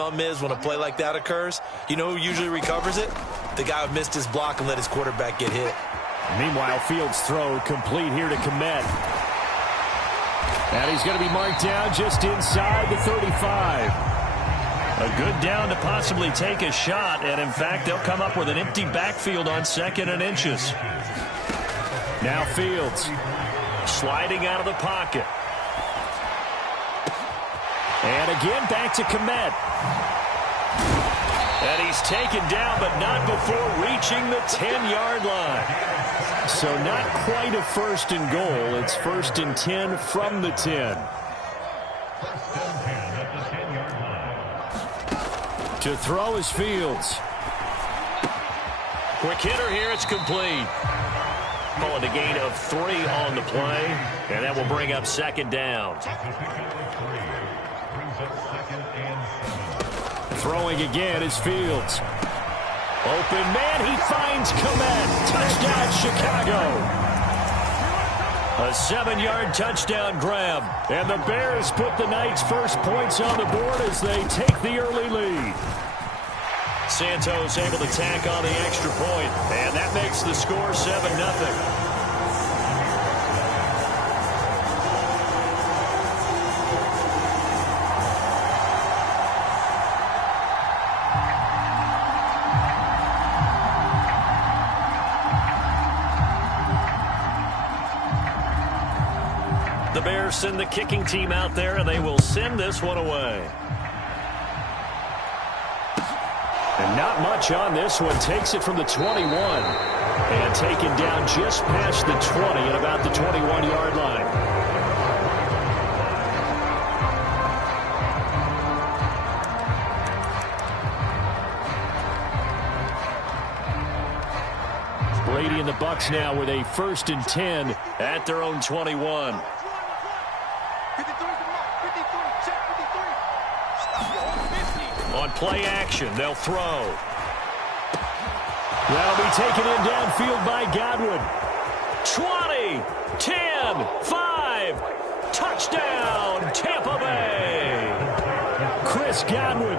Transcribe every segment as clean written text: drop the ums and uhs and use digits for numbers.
thumb is when a play like that occurs? You know who usually recovers it? The guy who missed his block and let his quarterback get hit. Meanwhile, Fields' throw complete here to Kmet. And he's going to be marked down just inside the 35. A good down to possibly take a shot, and in fact, they'll come up with an empty backfield on 2nd and inches. Now Fields sliding out of the pocket. And again back to Kmet. And he's taken down, but not before reaching the 10-yard line. So not quite a 1st and goal. It's 1st and 10 from the 10. To throw is Fields. Quick hitter here. It's complete. Calling a gain of 3 on the play, and that will bring up 2nd down. Throwing again is Fields. Open man, he finds Kmet. Touchdown, Chicago. A 7-yard touchdown grab. And the Bears put the Knights' first points on the board as they take the early lead. Santos able to tack on the extra point, and that makes the score 7-0. The Bears send the kicking team out there, and they will send this one away. And not much on this one. Takes it from the 21. And taken down just past the 20 at about the 21-yard line. Brady and the Bucs now with a 1st and 10 at their own 21. On play action, they'll throw. That'll be taken in downfield by Godwin. 20, 10, 5, touchdown, Tampa Bay. Chris Godwin.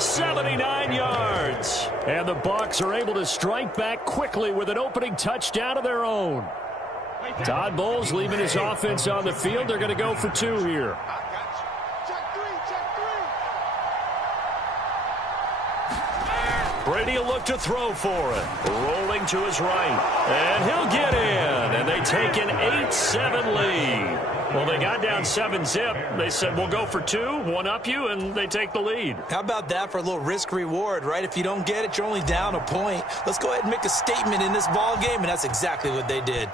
79 yards. And the Bucs are able to strike back quickly with an opening touchdown of their own. Todd Bowles leaving his offense on the field. They're going to go for 2 here. Brady will look to throw for it. Rolling to his right. And he'll get in. And they take an 8-7 lead. Well, they got down 7-zip. They said, we'll go for 2, one up you, and they take the lead. How about that for a little risk-reward, right? If you don't get it, you're only down a point. Let's go ahead and make a statement in this ball game, and that's exactly what they did.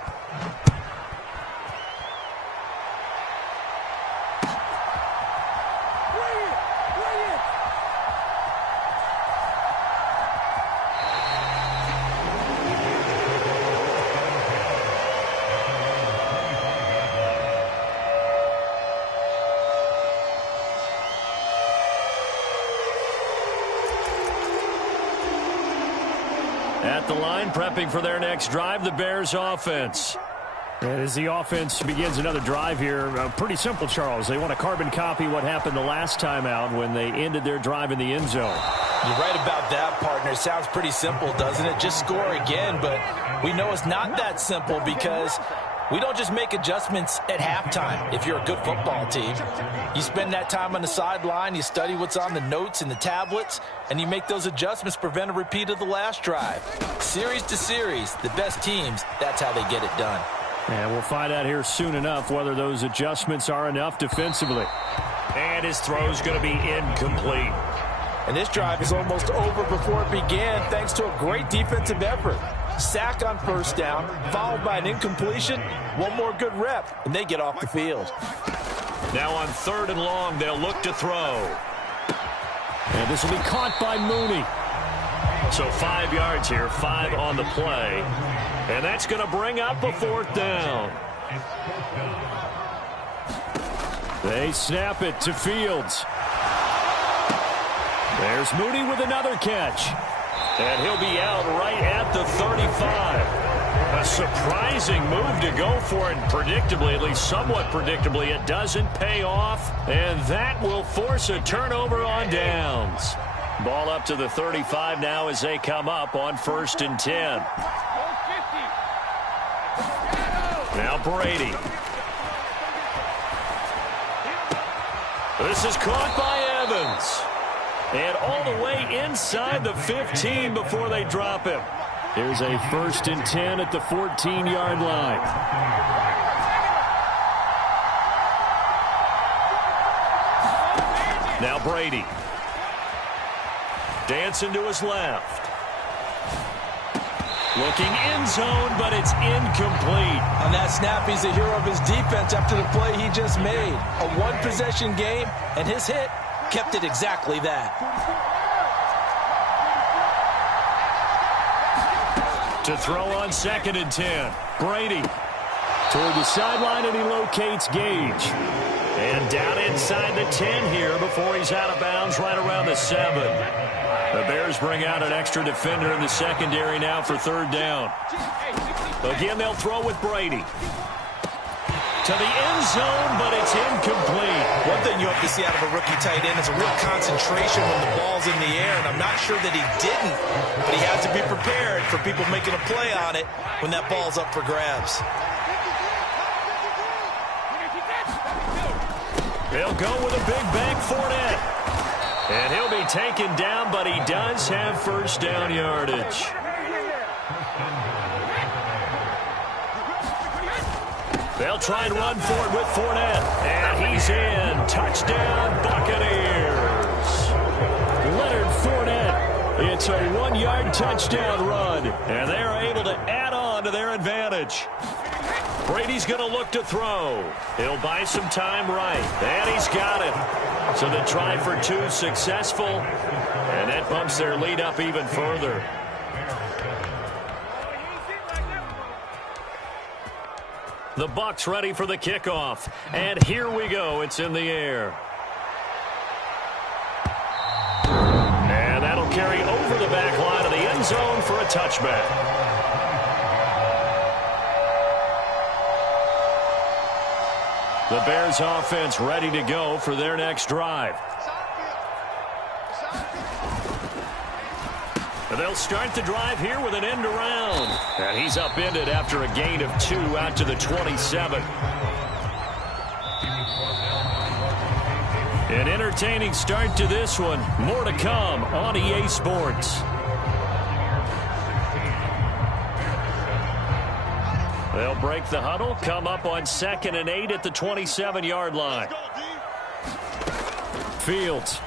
At the line, prepping for their next drive, the Bears offense. And as the offense begins another drive here, pretty simple, Charles. They want to carbon copy what happened the last time out when they ended their drive in the end zone. You're right about that, partner. Sounds pretty simple, doesn't it? Just score again, but we know it's not that simple because we don't just make adjustments at halftime if you're a good football team. You spend that time on the sideline, you study what's on the notes and the tablets, and you make those adjustments to prevent a repeat of the last drive. Series to series, the best teams, that's how they get it done. And we'll find out here soon enough whether those adjustments are enough defensively. And his throw's going to be incomplete. And this drive is almost over before it began thanks to a great defensive effort. Sack on first down, followed by an incompletion, one more good rep, and they get off the field. Now on 3rd and long, they'll look to throw. And this will be caught by Mooney. So 5 yards here, 5 on the play. And that's going to bring up a 4th down. They snap it to Fields. There's Mooney with another catch. And he'll be out right at the 35. A surprising move to go for it. Predictably, at least somewhat predictably, it doesn't pay off. And that will force a turnover on downs. Ball up to the 35 now as they come up on 1st and 10. Now Brady. This is caught by Evans. And all the way inside the 15 before they drop him. Here's a 1st and 10 at the 14-yard line. Now Brady. Dancing to his left. Looking end zone, but it's incomplete. On that snap, he's a hero of his defense after the play he just made. A one-possession game, and his hit kept it exactly that. To throw on 2nd and 10. Brady. Toward the sideline, and he locates Gage. And down inside the 10 here before he's out of bounds right around the 7. The Bears bring out an extra defender in the secondary now for 3rd down. Again, they'll throw with Brady. To the end zone, but it's incomplete. One thing you have to see out of a rookie tight end is a real concentration when the ball's in the air, and I'm not sure that he didn't, but he has to be prepared for people making a play on it when that ball's up for grabs. They'll go with a big bang Fournette. And he'll be taken down, but he does have 1st down yardage. They'll try and run for it with Fournette. And he's in. Touchdown, Buccaneers. Leonard Fournette. It's a 1-yard touchdown run. And they're able to add on to their advantage. Brady's going to look to throw. He'll buy some time right. And he's got it. So the try for 2 successful. And that bumps their lead up even further. The Bucs ready for the kickoff. And here we go. It's in the air. And that'll carry over the back line of the end zone for a touchback. The Bears offense ready to go for their next drive. They'll start the drive here with an end around. And he's upended after a gain of 2 out to the 27. An entertaining start to this one. More to come on EA Sports. They'll break the huddle, come up on 2nd and 8 at the 27-yard line. Fields.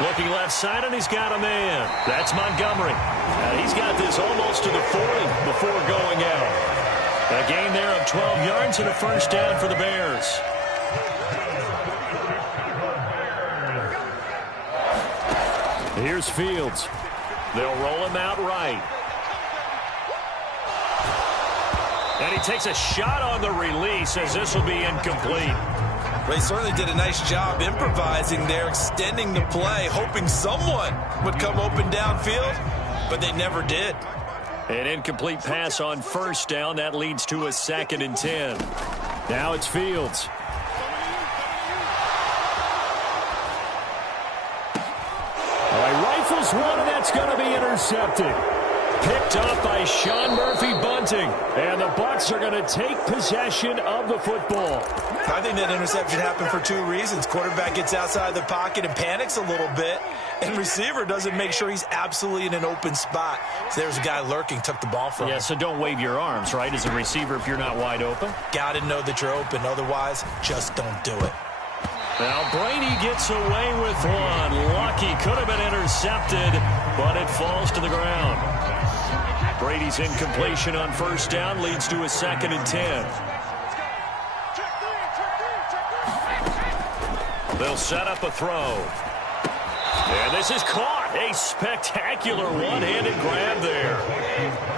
Looking left side, and he's got a man. That's Montgomery. He's got this almost to the 40 before going out. A gain there of 12 yards and a 1st down for the Bears. Here's Fields. They'll roll him out right. And he takes a shot on the release as this will be incomplete. They certainly did a nice job improvising there, extending the play, hoping someone would come open downfield, but they never did. An incomplete pass on 1st down. That leads to a 2nd and 10. Now it's Fields. All right, rifles one, and that's going to be intercepted. Picked up by Sean Murphy-Bunting. And the Bucs are going to take possession of the football. I think that interception happened for 2 reasons. Quarterback gets outside the pocket and panics a little bit. And receiver doesn't make sure he's absolutely in an open spot. So there's a guy lurking, took the ball from him. Yeah, so don't wave your arms, right, as a receiver if you're not wide open. Got to know that you're open. Otherwise, just don't do it. Now Brady gets away with one. Lucky, could have been intercepted, but it falls to the ground. Brady's incompletion on 1st down leads to a 2nd and 10. They'll set up a throw. And this is caught. A spectacular one-handed grab there.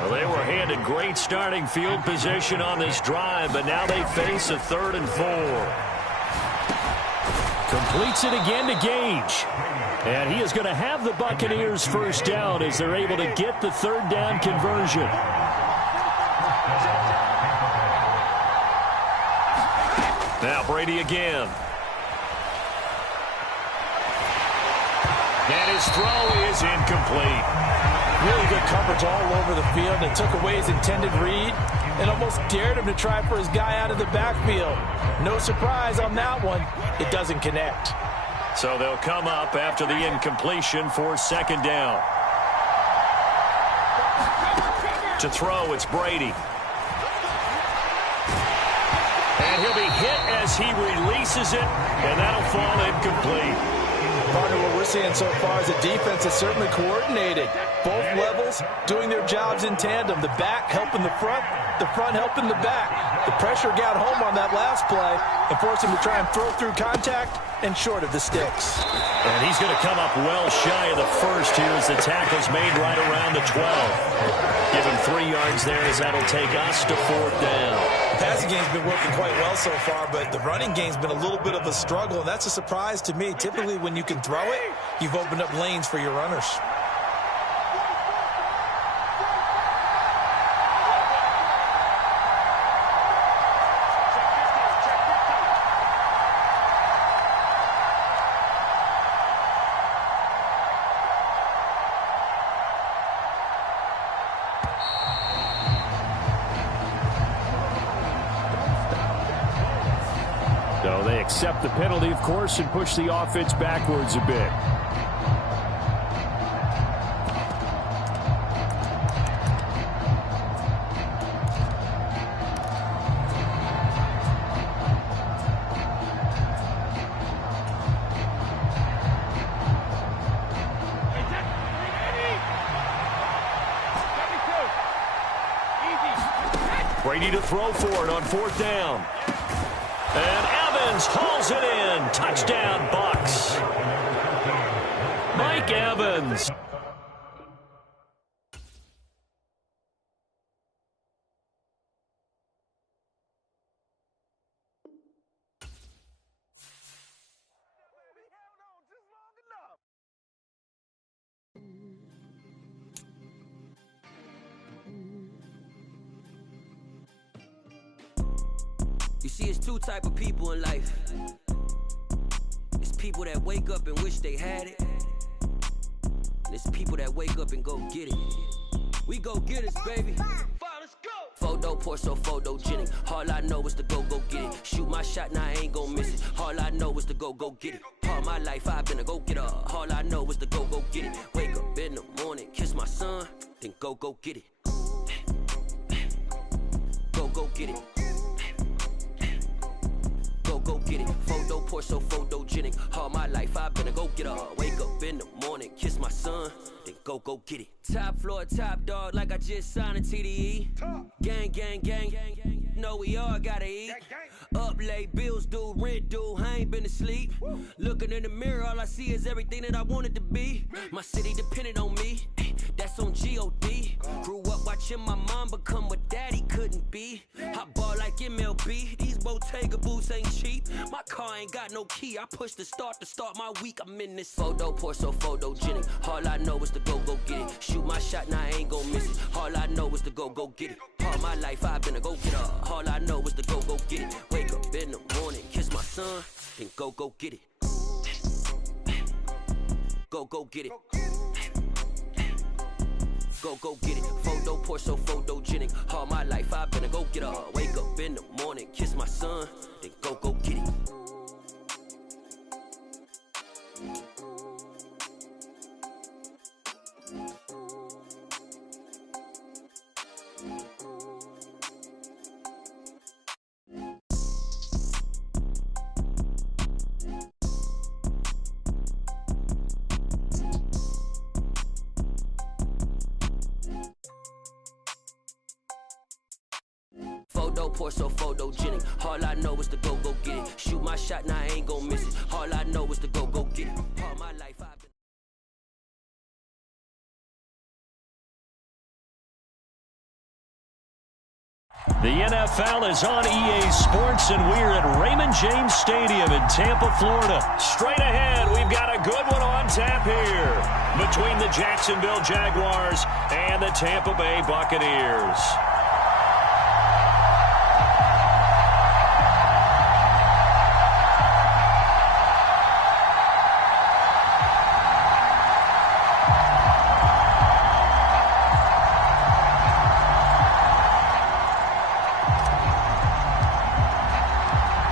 Well, they were handed great starting field position on this drive, but now they face a 3rd and 4. Completes it again to Gage. And he is going to have the Buccaneers first down as they're able to get the third down conversion. Now Brady again. And his throw is incomplete. Really good coverage all over the field. They took away his intended read and almost dared him to try for his guy out of the backfield. No surprise on that one. It doesn't connect. So they'll come up after the incompletion for second down. To throw, it's Brady. And he'll be hit as he releases it, and that'll fall incomplete. Partner, what we're seeing so far is a defense that's certainly coordinated. Both levels doing their jobs in tandem. The back helping the front helping the back. The pressure got home on that last play and forced him to try and throw through contact and short of the sticks. And he's going to come up well shy of the first here as the tackle's made right around the 12. Give him 3 yards there as that'll take us to fourth down. The passing game's been working quite well so far, but the running game's been a little bit of a struggle, and that's a surprise to me. Typically, when you can throw it, you've opened up lanes for your runners. So they accept the penalty, of course, and push the offense backwards a bit. Brady to throw for it on fourth down. And Evans hauls it in. Touchdown, Bucs. Mike Evans. You see, it's 2 type of people in life. It's people that wake up and wish they had it. And it's people that wake up and go get it. We go get it, baby. Let's go. Photo poor, so photogenic. All I know is to go get it. Shoot my shot, now I ain't gon' miss it. All I know is to go get it. All my life I've been a go-getter. All I know is to go get it. Wake up in the morning, kiss my son, then go get it. Go get it. Go get it. Photo poor, so photogenic. All my life I've been a go-getter. Wake up in the morning, kiss my son, then go get it. Top floor, top dog, like I just signed a TDE. Gang, gang, gang, gang, gang. Know we all gotta eat. Up late, bills due, rent due, I ain't been asleep. Looking in the mirror, all I see is everything that I wanted to be. My city depended on me, that's on G.O.D. Grew up watching my mom become what daddy couldn't be. I ball like MLB, these Bottega boots ain't cheap. My car ain't got no key, I push the start to start my week. I'm in this photo poor, so photogenic. All I know is to go get it. Shoot my shot, now I ain't gon' miss it. All I know is to go get it. All my life I've been a go-getter. All I know is to go get it. Wake up in the morning, kiss my son, then go get it. Go get it. Go get it. Photo poor, so photogenic. All my life I've been a go-getter. Wake up in the morning, kiss my son, then go get it. Photo poor, so photogenic. All I know is to go get it. Shoot my shot, now I ain't gon' miss it. All I know is to go get it. All my life I've been... The NFL is on EA Sports, and we're at Raymond James Stadium in Tampa, Florida. Straight ahead, we've got a good one on tap here between the Jacksonville Jaguars and the Tampa Bay Buccaneers.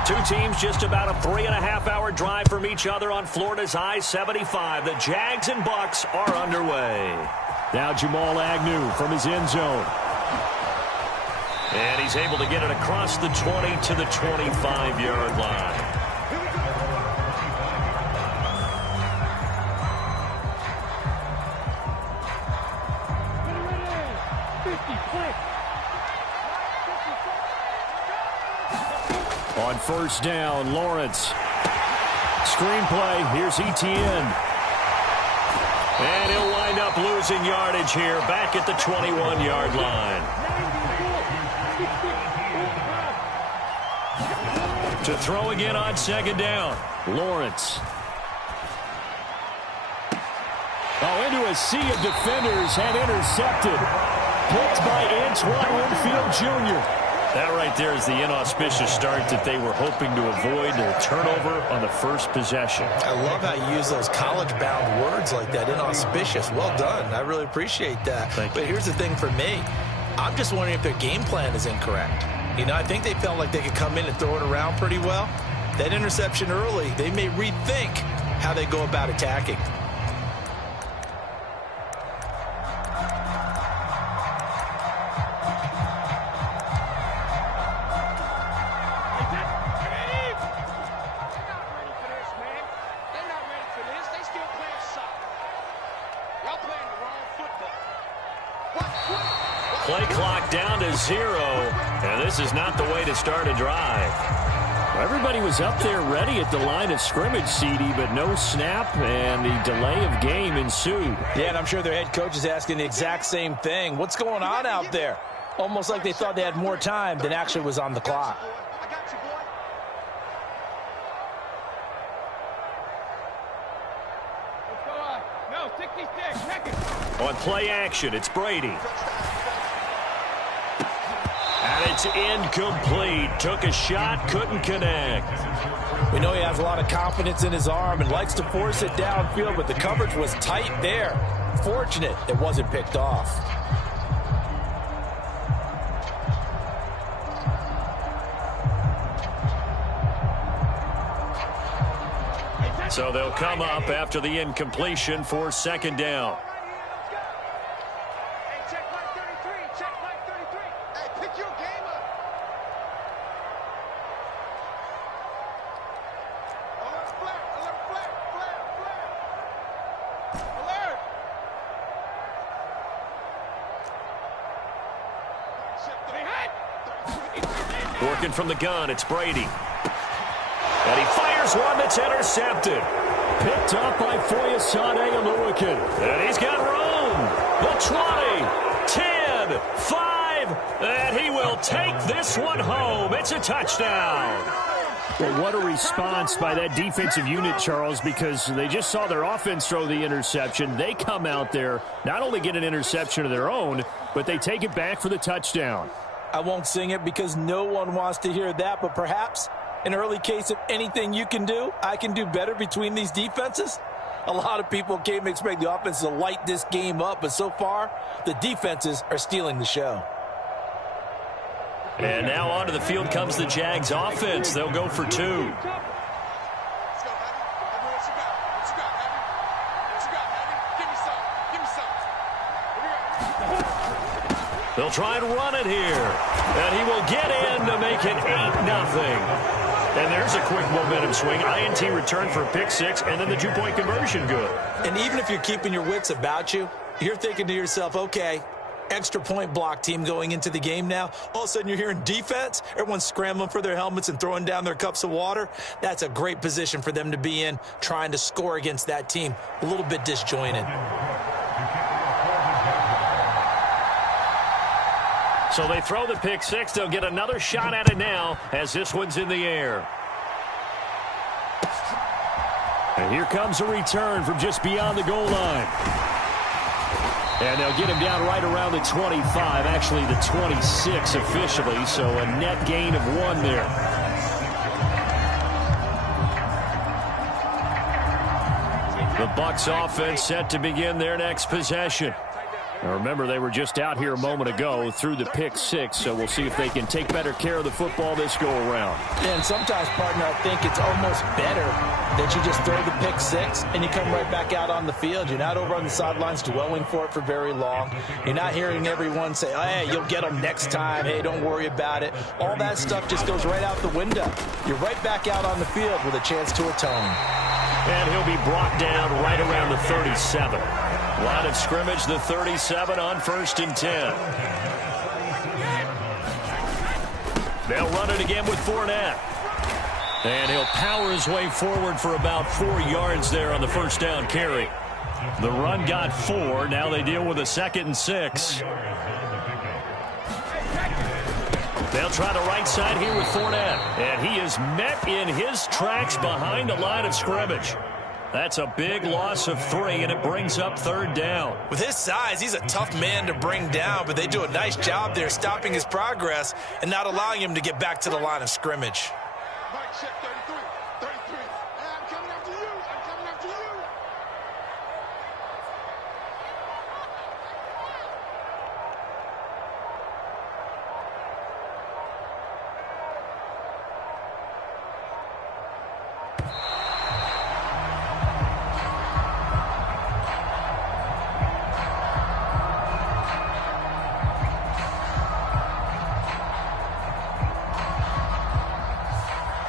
Two teams just about a 3.5-hour drive from each other on Florida's I-75. The Jags and Bucks are underway. Now Jamal Agnew from his end zone. And he's able to get it across the 20 to the 25-yard line. On first down, Lawrence. Screenplay, here's Etienne. And he'll wind up losing yardage here back at the 21-yard line. To throw again on second down. Lawrence. Oh, into a sea of defenders and intercepted. Picked by Antoine Winfield Jr. That right there is the inauspicious start that they were hoping to avoid, a turnover on the first possession. I love how you use those college-bound words like that, inauspicious. Well done. I really appreciate that. But here's the thing for me. I'm just wondering if their game plan is incorrect. You know, I think they felt like they could come in and throw it around pretty well. That interception early, they may rethink how they go about attacking. Play clock down to 0, and this is not the way to start a drive. Well, everybody was up there ready at the line of scrimmage, CD, but no snap, and the delay of game ensued. Yeah, and I'm sure their head coach is asking the exact same thing. What's going on out there? Almost like they thought they had more time than actually was on the clock. On play action, it's Brady. And it's incomplete. Took a shot, couldn't connect. We know he has a lot of confidence in his arm and likes to force it downfield, but the coverage was tight there. Fortunate it wasn't picked off. So they'll come up after the incompletion for second down. Working from the gun, it's Brady. And he fires one that's intercepted. Picked up by Foyesade Oluwakin. And he's got room. The 20, 10, 5, and he will take this one home. It's a touchdown. Well, what a response by that defensive unit, Charles, because they just saw their offense throw the interception. They come out there, not only get an interception of their own, but they take it back for the touchdown. I won't sing it because no one wants to hear that, but perhaps an early case of anything you can do, I can do better between these defenses. A lot of people came to expect the offense to light this game up, but so far, the defenses are stealing the show. And now onto the field comes the Jags offense. They'll go for 2. They'll try and run it here. And he will get in to make it 8-0. And there's a quick momentum swing. INT return for a pick 6, and then the 2-point conversion good. And even if you're keeping your wits about you, you're thinking to yourself, okay, extra point block team going into the game now. All of a sudden you're hearing defense. Everyone's scrambling for their helmets and throwing down their cups of water. That's a great position for them to be in, trying to score against that team. A little bit disjointed. So they throw the pick six. They'll get another shot at it now as this one's in the air. And here comes a return from just beyond the goal line. And they'll get him down right around the 25, actually the 26 officially, so a net gain of 1 there. The Bucs offense set to begin their next possession. Now remember, they were just out here a moment ago through the pick six, so we'll see if they can take better care of the football this go-around. Yeah, and sometimes, partner, I think it's almost better that you just throw the pick six and you come right back out on the field. You're not over on the sidelines dwelling for it for very long. You're not hearing everyone say, oh, hey, you'll get them next time. Hey, don't worry about it. All that stuff just goes right out the window. You're right back out on the field with a chance to atone. And he'll be brought down right around the 37. Line of scrimmage, the 37 on 1st and 10. They'll run it again with Fournette. And he'll power his way forward for about 4 yards there on the first down carry. The run got 4. Now they deal with a 2nd and 6. They'll try the right side here with Fournette. And he is met in his tracks behind the line of scrimmage. That's a big loss of 3, and it brings up 3rd down. With his size, he's a tough man to bring down, but they do a nice job there stopping his progress and not allowing him to get back to the line of scrimmage.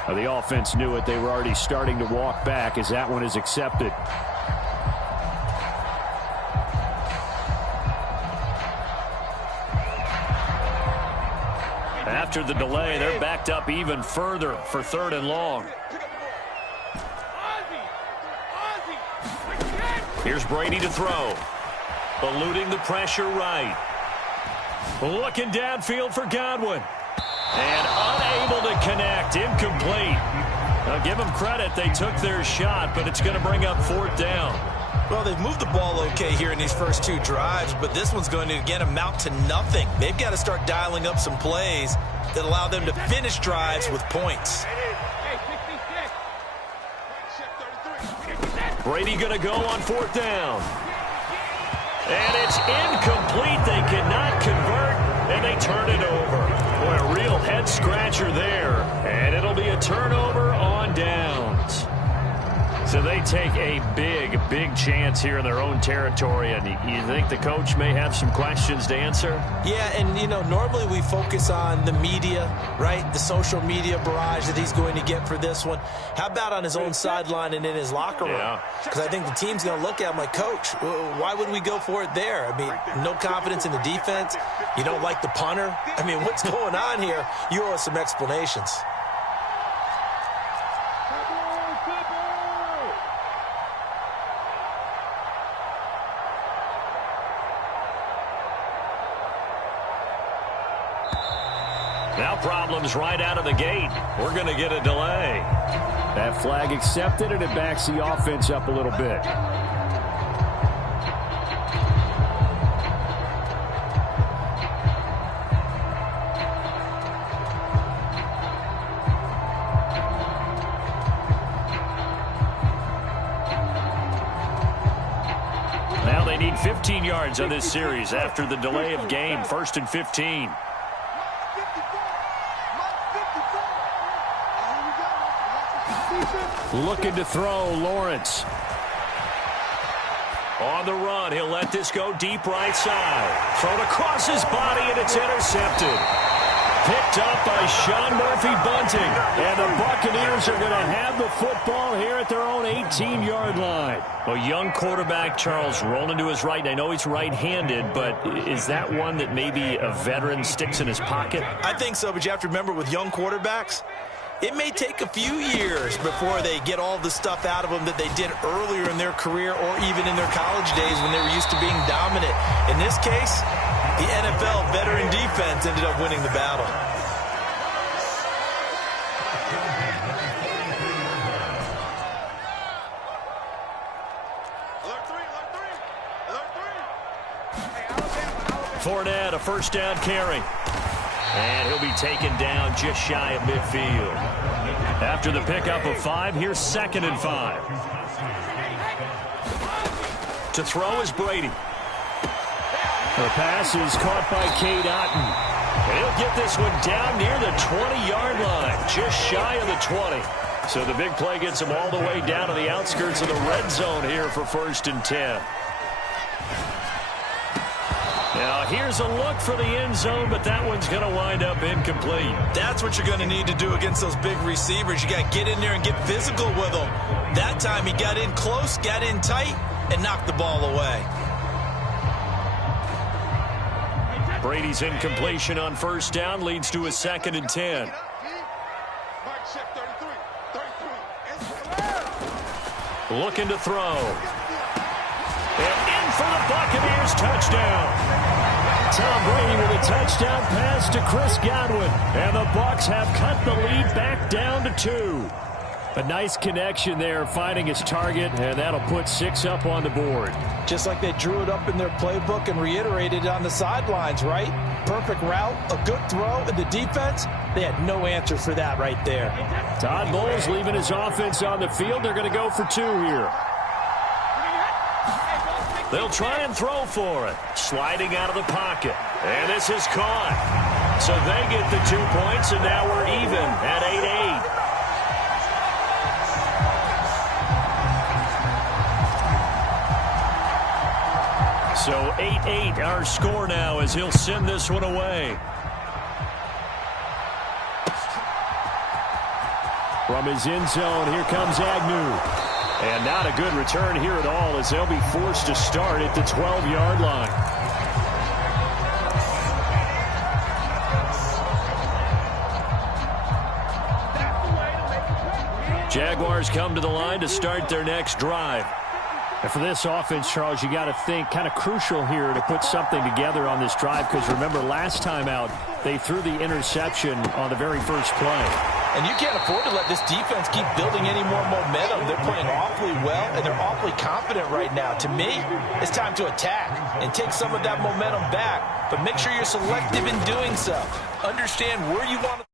The offense knew it. They were already starting to walk back as that one is accepted. After the delay, they're backed up even further for 3rd and long. Here's Brady to throw. Eluding the pressure right. Looking downfield for Godwin. And unable to connect. Incomplete. Now give them credit. They took their shot, but it's going to bring up 4th down. Well, they've moved the ball okay here in these first 2 drives, but this one's going to, again, amount to nothing. They've got to start dialing up some plays that allow them to finish drives with points. Brady going to go on 4th down. And it's incomplete. They cannot convert, and they turn it over. Boy, a real head-scratcher there. And it'll be a turnover on downs. So they take a big, big chance here in their own territory. And you think the coach may have some questions to answer? Yeah, and, you know, normally we focus on the media, right? The social media barrage that he's going to get for this one. How about on his own sideline and in his locker room? Because I think the team's going to look at him like, Coach, why would we go for it there? I mean, no confidence in the defense. You don't like the punter. I mean, what's going on here? You owe us some explanations. Now problems right out of the gate. We're going to get a delay. That flag accepted, and it backs the offense up a little bit. Now they need 15 yards on this series after the delay of game. 1st and 15. Looking to throw, Lawrence. On the run, he'll let this go deep right side. Thrown across his body, and it's intercepted. Picked up by Sean Murphy-Bunting. And the Buccaneers are going to have the football here at their own 18-yard line. Well, young quarterback Charles rolling to his right. I know he's right-handed, but is that one that maybe a veteran sticks in his pocket? I think so, but you have to remember with young quarterbacks, it may take a few years before they get all the stuff out of them that they did earlier in their career or even in their college days when they were used to being dominant. In this case, The NFL veteran defense ended up winning the battle. Fournette, a first down carry. And he'll be taken down just shy of midfield. After the pickup of 5, here's 2nd and 5. To throw is Brady. The pass is caught by Cade Otton. And he'll get this one down near the 20-yard line, just shy of the 20. So the big play gets him all the way down to the outskirts of the red zone here for 1st and 10. Now, here's a look for the end zone, but that one's going to wind up incomplete. That's what you're going to need to do against those big receivers. You got to get in there and get physical with them. That time he got in close, got in tight, and knocked the ball away. Brady's incompletion on 1st down leads to a 2nd and 10. Looking to throw. And in for the Buccaneers touchdown. Tom Brady with a touchdown pass to Chris Godwin. And the Bucs have cut the lead back down to 2. A nice connection there, finding his target, and that'll put 6 up on the board. Just like they drew it up in their playbook and reiterated it on the sidelines, right? Perfect route, a good throw, and the defense, they had no answer for that right there. Todd Bowles leaving his offense on the field. They're going to go for 2 here. They'll try and throw for it. Sliding out of the pocket. And this is caught. So they get the 2 points, and now we're even at 8-8. So 8-8 our score now as he'll send this one away. From his end zone, here comes Agnew. And not a good return here at all as they'll be forced to start at the 12-yard line. Jaguars come to the line to start their next drive. And for this offense, Charles, you got to think kind of crucial here to put something together on this drive because remember last time out they threw the interception on the very first play. And you can't afford to let this defense keep building any more momentum. They're playing awfully well, and they're awfully confident right now. To me, it's time to attack and take some of that momentum back, but make sure you're selective in doing so. Understand where you want to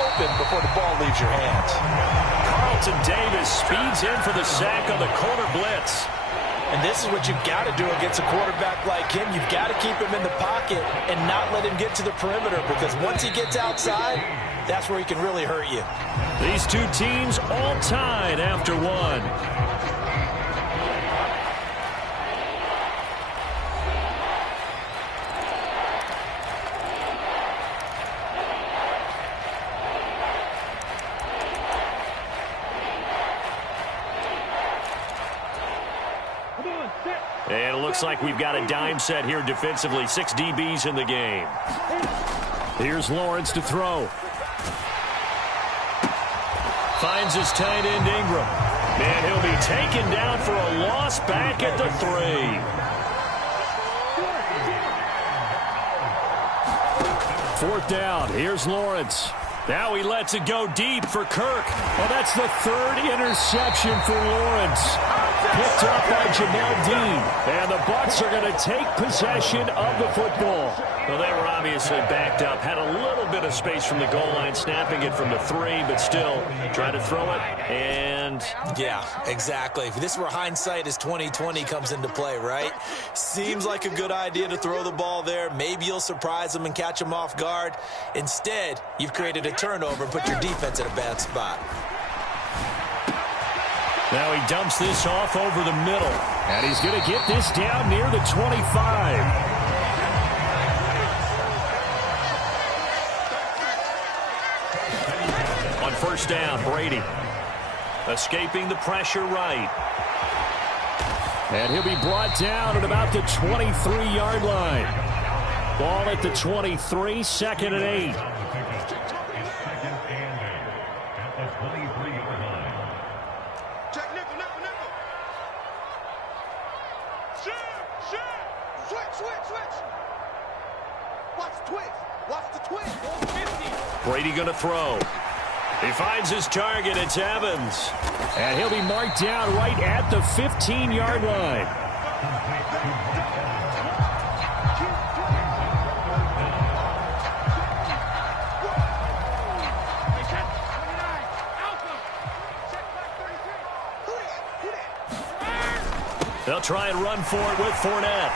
open before the ball leaves your hands. Carlton Davis speeds in for the sack on the corner blitz. And this is what you've got to do against a quarterback like him. You've got to keep him in the pocket and not let him get to the perimeter because once he gets outside, that's where he can really hurt you. These 2 teams all tied after 1. And it looks like we've got a dime set here defensively. 6 DBs in the game. Here's Lawrence to throw. Finds his tight end Ingram. And he'll be taken down for a loss back at the 3. 4th down. Here's Lawrence. Now he lets it go deep for Kirk. Well, that's the 3rd interception for Lawrence. Picked up by Jamel Dean. And the Bucs are going to take possession of the football. Well, they were obviously backed up. Had a little bit of space from the goal line, snapping it from the 3, but still trying to throw it. And yeah, exactly. If this were hindsight as 2020 comes into play, right? Seems like a good idea to throw the ball there. Maybe you'll surprise them and catch them off guard. Instead, you've created a turnover and put your defense in a bad spot. Now he dumps this off over the middle. And he's going to get this down near the 25. On 1st down, Brady. Escaping the pressure right. And he'll be brought down at about the 23-yard line. Ball at the 23, 2nd and 8. Brady going to throw. He finds his target. It's Evans. And he'll be marked down right at the 15-yard line. They'll try and run for it with Fournette.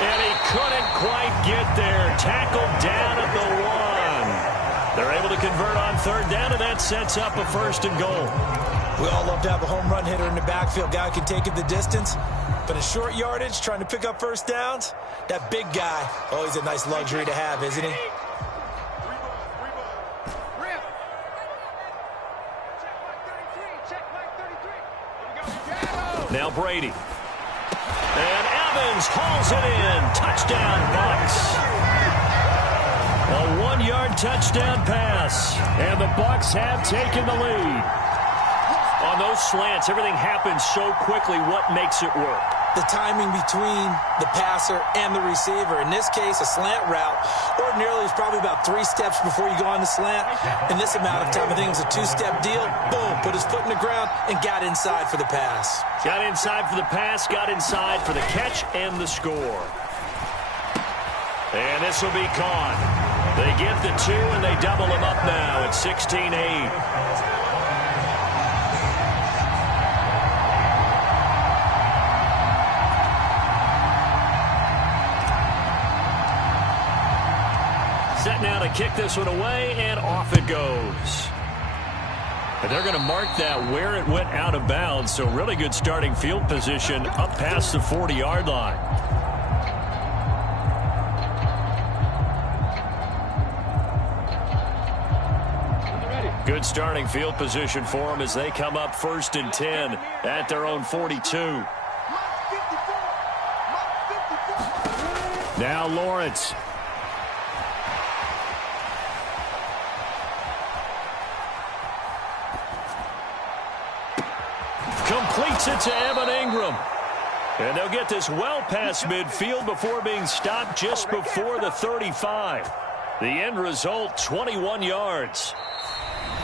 And he couldn't quite get there. Tackled down at the 1. They're able to convert on third down, and that sets up a first and goal. We all love to have a home run hitter in the backfield. Guy who can take it the distance. But in short yardage, trying to pick up first downs, that big guy, always a nice luxury to have, isn't he? Now Brady. And Evans hauls it in. Touchdown, Bucs. A 1-yard touchdown pass. And the Bucs have taken the lead. On those slants, everything happens so quickly. What makes it work? The timing between the passer and the receiver. In this case, a slant route ordinarily is probably about 3 steps before you go on the slant. In this amount of time, I think it was a 2-step deal. Boom, put his foot in the ground and got inside for the pass. Got inside for the pass, got inside for the catch and the score. And this will be caught. They get the 2 and they double them up now at 16-8. Set now to kick this one away, and off it goes. And they're going to mark that where it went out of bounds, so really good starting field position up past the 40-yard line. Good starting field position for them as they come up 1st and 10 at their own 42. Now Lawrence. Completes it to Evan Ingram. And they'll get this well past midfield before being stopped just before the 35. The end result, 21 yards.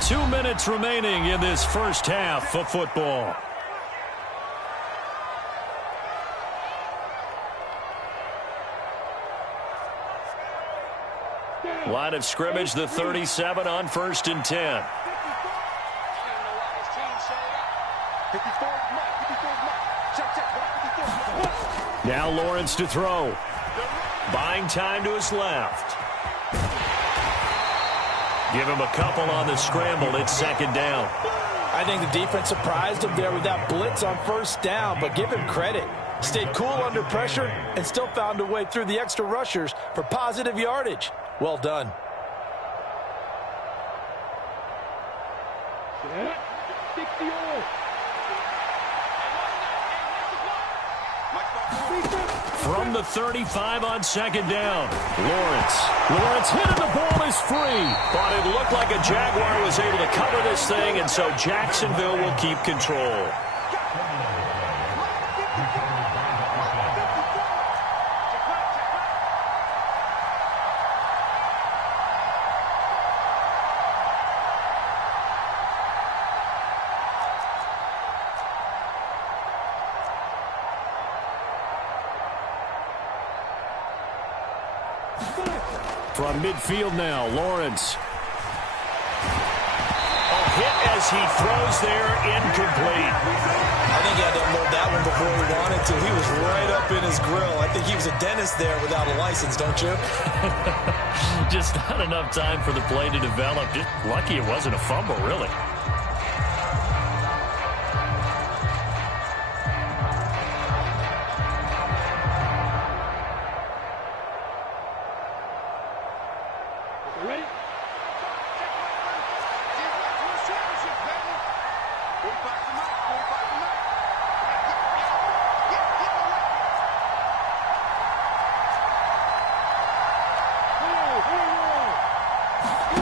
2 minutes remaining in this first half of football. Line of scrimmage, the 37 on 1st and 10. Now Lawrence to throw. Buying time to his left. Give him a couple on the scramble. It's 2nd down. I think the defense surprised him there with that blitz on 1st down, but give him credit. Stayed cool under pressure and still found a way through the extra rushers for positive yardage. Well done. From the 35 on 2nd down. Lawrence hit and the ball is free. Thought it looked like a Jaguar was able to cover this thing, and so Jacksonville will keep control. From midfield now, Lawrence. A hit as he throws there, incomplete. I think he had to unload that one before he wanted to. He was right up in his grill. I think he was a dentist there without a license, don't you? Just not enough time for the play to develop. Just lucky it wasn't a fumble, really.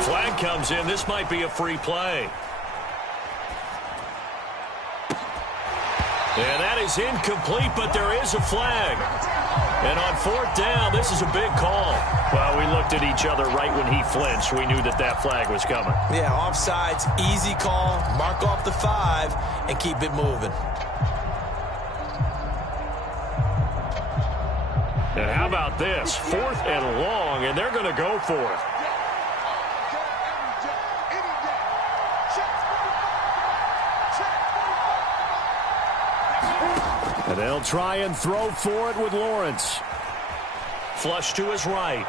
Flag comes in. This might be a free play. And that is incomplete, but there is a flag. And on fourth down, this is a big call. Well, we looked at each other right when he flinched. We knew that that flag was coming. Yeah, offsides, easy call. Mark off the 5 and keep it moving. And how about this? 4th and long, and they're going to go for it. And they'll try and throw for it with Lawrence. Flush to his right.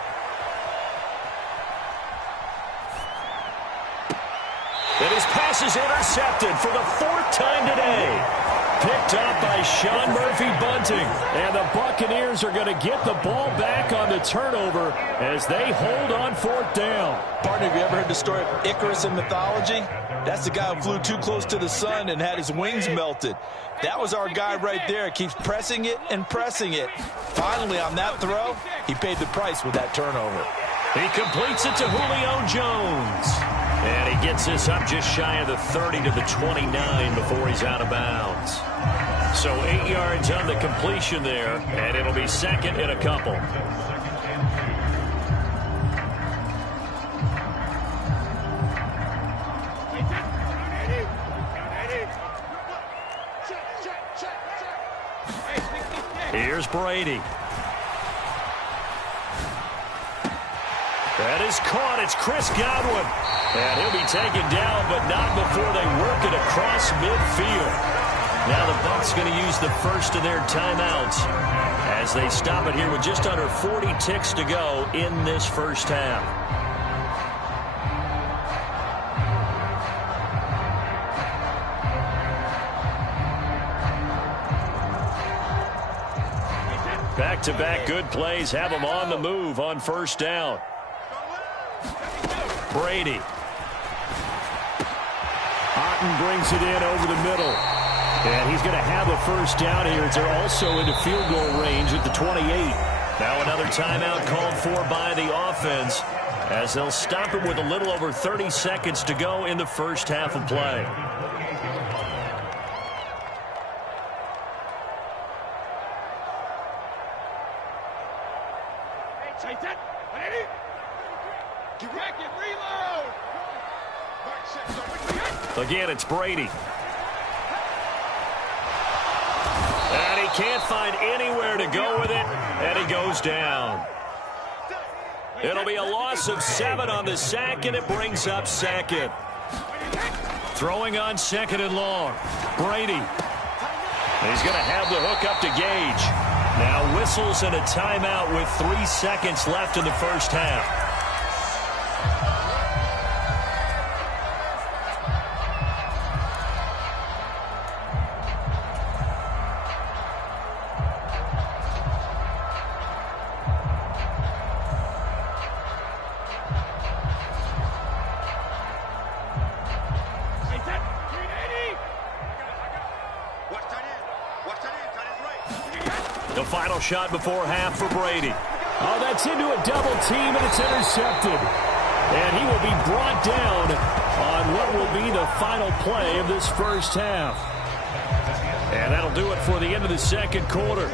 And his pass is intercepted for the 4th time today. Picked up by Sean Murphy-Bunting. And the Buccaneers are going to get the ball back on the turnover as they hold on 4th down. Partner, have you ever heard the story of Icarus in mythology? That's the guy who flew too close to the sun and had his wings melted. That was our guy right there. Keeps pressing it and pressing it. Finally, on that throw, he paid the price with that turnover. He completes it to Julio Jones. And he gets this up just shy of the 30 to the 29 before he's out of bounds. So 8 yards on the completion there, and it'll be second and a couple. Here's Brady. That is caught. It's Chris Godwin. And he'll be taken down, but not before they work it across midfield. Now the Bucs going to use the first of their timeouts as they stop it here with just under 40 ticks to go in this first half. Back-to-back good plays have them on the move on first down. Brady. Otten brings it in over the middle. And he's going to have a first down here as they're also into field goal range at the 28. Now another timeout called for by the offense as they'll stop it with a little over 30 seconds to go in the first half of play. Again, it's Brady. And he can't find anywhere to go with it, and he goes down. It'll be a loss of 7 on the sack, and it brings up second. Throwing on second and long. Brady. And he's going to have the hook up to Gage. Now whistles and a timeout with 3 seconds left in the first half. The final shot before half for Brady. Oh, that's into a double team, and it's intercepted. And he will be brought down on what will be the final play of this first half. And that'll do it for the end of the second quarter.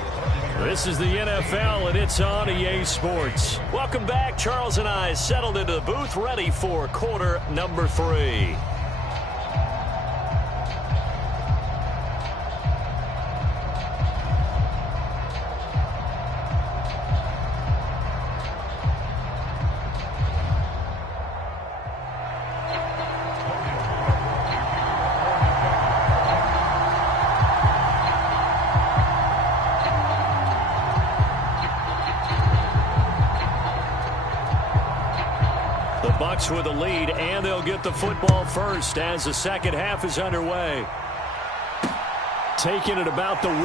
This is the NFL, and it's on EA Sports. Welcome back. Charles and I settled into the booth, ready for quarter number 3. Bucs with a lead, and they'll get the football first as the second half is underway. Taking it about the 1.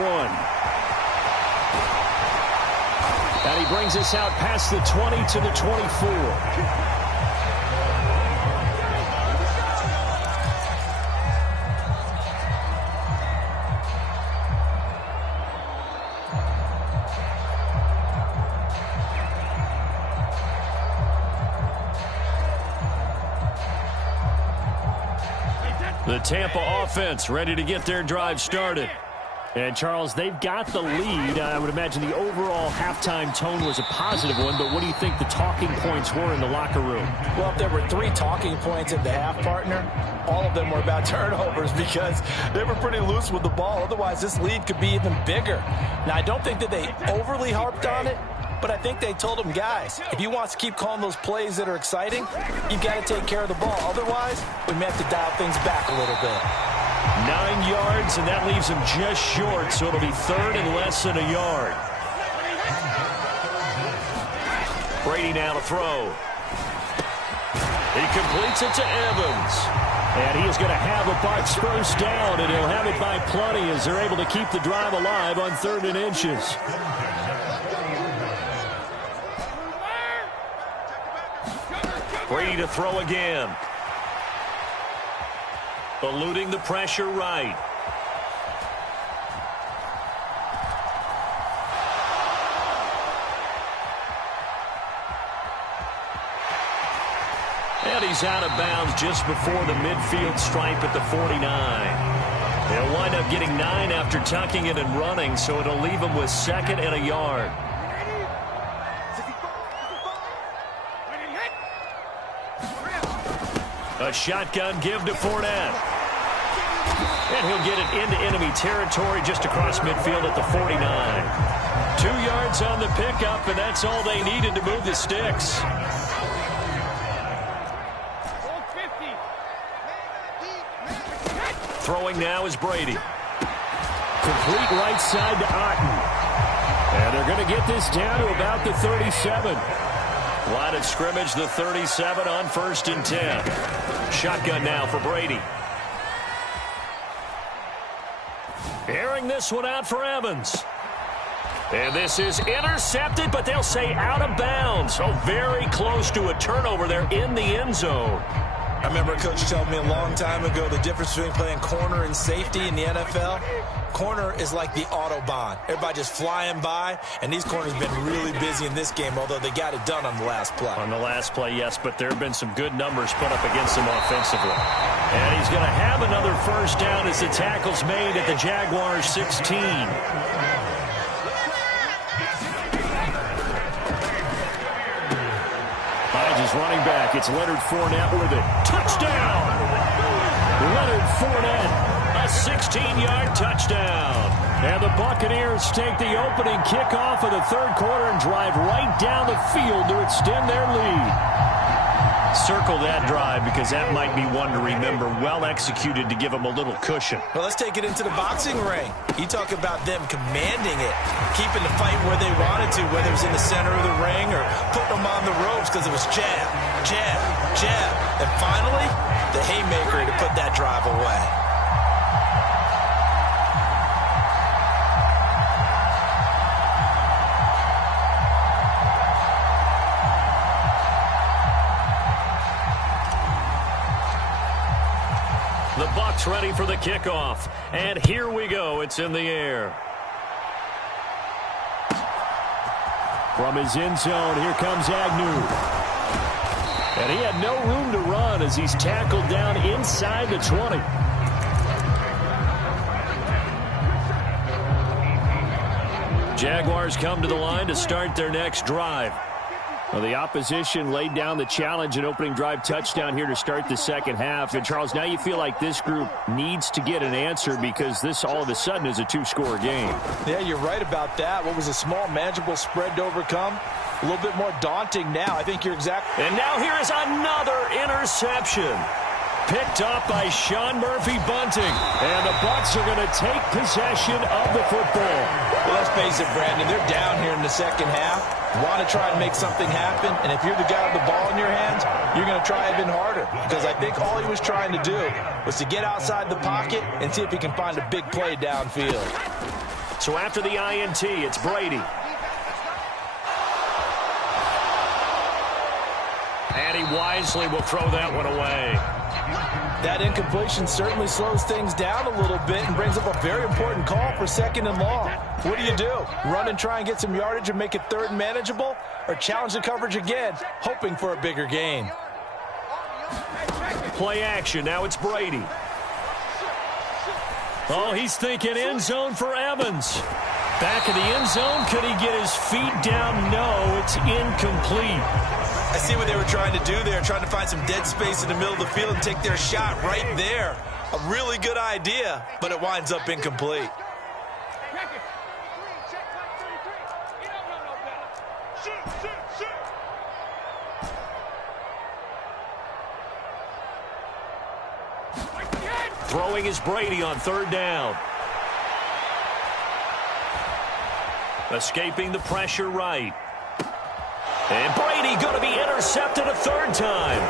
And he brings us out past the 20 to the 24. The Tampa offense ready to get their drive started. And, Charles, they've got the lead. I would imagine the overall halftime tone was a positive one, but what do you think the talking points were in the locker room? Well, if there were 3 talking points at the half, partner, all of them were about turnovers because they were pretty loose with the ball. Otherwise, this lead could be even bigger. Now, I don't think that they overly harped on it, but I think they told them, guys, if you want to keep calling those plays that are exciting, you've got to take care of the ball. Otherwise, we may have to dial things back a little bit. 9 yards, and that leaves him just short, so it'll be 3rd and less than a yard. Brady now to throw. He completes it to Evans. And he is going to have a Bucs first down, and he'll have it by plenty as they're able to keep the drive alive on 3rd and inches. Brady to throw again. Eluding the pressure right. And he's out of bounds just before the midfield stripe at the 49. He'll wind up getting 9 after tucking it and running, so it'll leave him with 2nd and a yard. A shotgun give to Fournette. And he'll get it into enemy territory just across midfield at the 49. 2 yards on the pickup, and that's all they needed to move the sticks. Throwing now is Brady. Complete right side to Otten. And they're going to get this down to about the 37. Line of scrimmage, the 37 on 1st and 10. Shotgun now for Brady. Airing this one out for Evans. And this is intercepted, but they'll say out of bounds. So very close to a turnover there in the end zone. I remember a coach telling me a long time ago the difference between playing corner and safety in the NFL. Corner is like the Autobahn. Everybody just flying by, and these corners have been really busy in this game, although they got it done on the last play. On the last play, yes, but there have been some good numbers put up against them offensively. And he's going to have another first down as the tackle's made at the Jaguars' 16. Hodges running back. It's Leonard Fournette with it. Touchdown! Leonard Fournette. A 16-yard touchdown. And the Buccaneers take the opening kickoff of the 3rd quarter and drive right down the field to extend their lead. Circle that drive because that might be one to remember. Well executed to give them a little cushion. Well, let's take it into the boxing ring. You talk about them commanding it, keeping the fight where they wanted to, whether it was in the center of the ring or putting them on the ropes because it was jab, jab, jab. And finally, the haymaker to put that drive away. The Bucs ready for the kickoff. And here we go. It's in the air. From his end zone, here comes Agnew. And he had no room to run as he's tackled down inside the 20. Jaguars come to the line to start their next drive. Well, the opposition laid down the challenge and opening drive touchdown here to start the second half. And, Charles, now you feel like this group needs to get an answer because this all of a sudden is a 2-score game. Yeah, you're right about that. What was a small, manageable spread to overcome? A little bit more daunting now. I think you're exactly. And now here is another interception. Picked up by Sean Murphy Bunting. And the Bucs are going to take possession of the football. Well, let's face it, Brandon. They're down here in the second half. Want to try and make something happen. And if you're the guy with the ball in your hands, you're going to try even harder. Because I think all he was trying to do was to get outside the pocket and see if he can find a big play downfield. So after the INT, it's Brady. And he wisely will throw that one away. That incompletion certainly slows things down a little bit and brings up a very important call for 2nd and long. What do? Run and try and get some yardage and make it 3rd and manageable? Or challenge the coverage again, hoping for a bigger gain? Play action. Now it's Brady. Oh, he's thinking end zone for Evans. Back in the end zone. Could he get his feet down? No, it's incomplete. I see what they were trying to do there, trying to find some dead space in the middle of the field and take their shot right there. A really good idea, but it winds up incomplete. Throwing is Brady on third down. Escaping the pressure right. And Brady going to be intercepted a third time.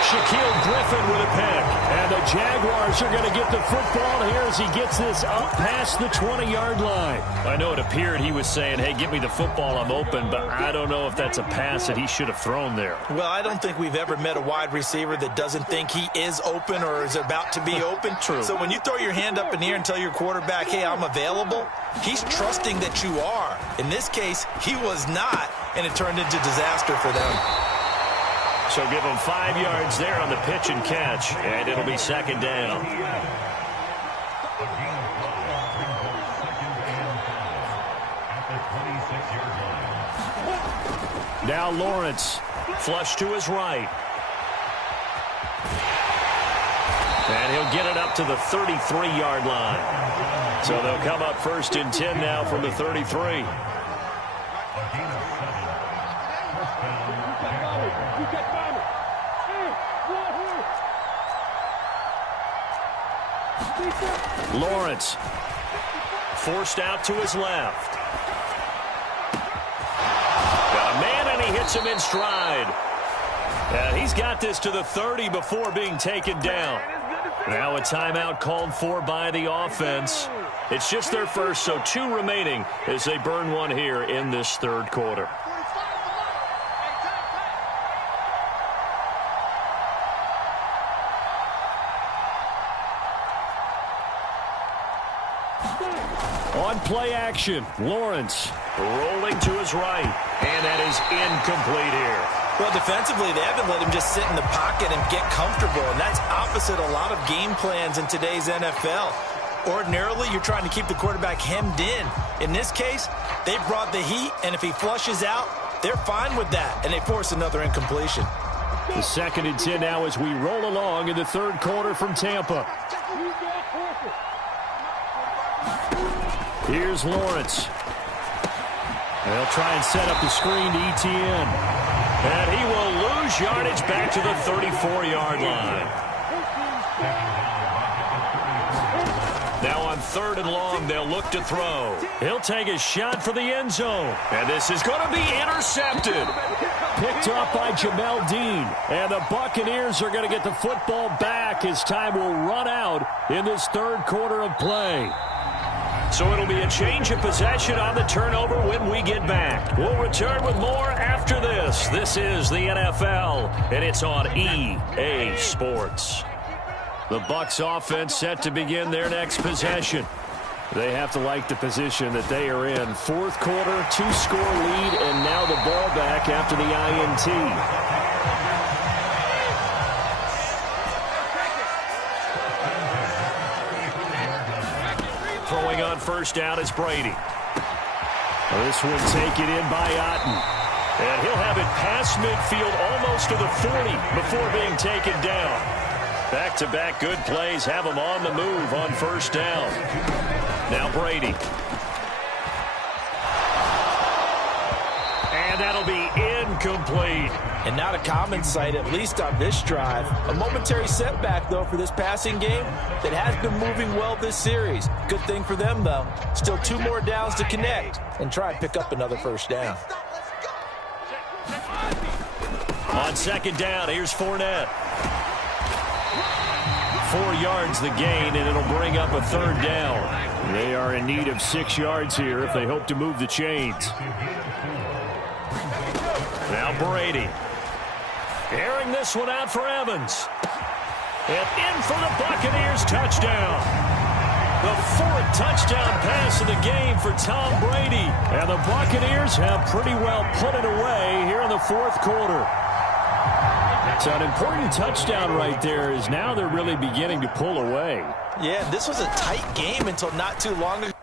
Shaquille Griffin with a pick. And the Jaguars are going to get the football here as he gets this up past the 20-yard line. I know it appeared he was saying, hey, get me the football, I'm open, but I don't know if that's a pass that he should have thrown there. Well, I don't think we've ever met a wide receiver that doesn't think he is open or is about to be open. True. So when you throw your hand up in the air and tell your quarterback, hey, I'm available, he's trusting that you are. In this case, he was not, and it turned into disaster for them. So give him 5 yards there on the pitch and catch, and it'll be second down. Now Lawrence. Flush to his right. And he'll get it up to the 33-yard line. So they'll come up first and 10 now from the 33. Lawrence. Forced out to his left. Got a man, and he hits him in stride. And he's got this to the 30 before being taken down. Now a timeout called for by the offense. It's just their first, so 2 remaining as they burn one here in this third quarter. On play action, Lawrence. Rolling to his right, and that is incomplete here. Well, defensively, they haven't let him just sit in the pocket and get comfortable, and that's opposite a lot of game plans in today's NFL. Ordinarily, you're trying to keep the quarterback hemmed in. In this case, they brought the heat, and if he flushes out, they're fine with that, and they force another incompletion. The second and 10 now as we roll along in the third quarter from Tampa. Here's Lawrence. They'll try and set up the screen to ETN. And he will lose yardage back to the 34-yard line. Now on third and long, they'll look to throw. He'll take a shot for the end zone. And this is going to be intercepted. Picked off by Jamel Dean. And the Buccaneers are going to get the football back as time will run out in this third quarter of play. So it'll be a change of possession on the turnover when we get back. We'll return with more after this. This is the NFL, and it's on EA Sports. The Bucs offense set to begin their next possession. They have to like the position that they are in. Fourth quarter, 2-score lead, and now the ball back after the INT. Throwing on first down is Brady. This one taken in by Otten. And he'll have it past midfield almost to the 40 before being taken down. Back-to-back good plays have him on the move on first down. Now Brady. And that'll be incomplete. And not a common sight, at least on this drive. A momentary setback, though, for this passing game that has been moving well this series. Good thing for them, though. Still 2 more downs to connect and try and pick up another first down. On second down, here's Fournette. 4 yards the gain, and it'll bring up a third down. They are in need of 6 yards here if they hope to move the chains. Now Brady. Airing this one out for Evans. And in for the Buccaneers touchdown. The 4th touchdown pass of the game for Tom Brady. And the Buccaneers have pretty well put it away here in the fourth quarter. So an important touchdown right there is now they're really beginning to pull away. Yeah, this was a tight game until not too long ago.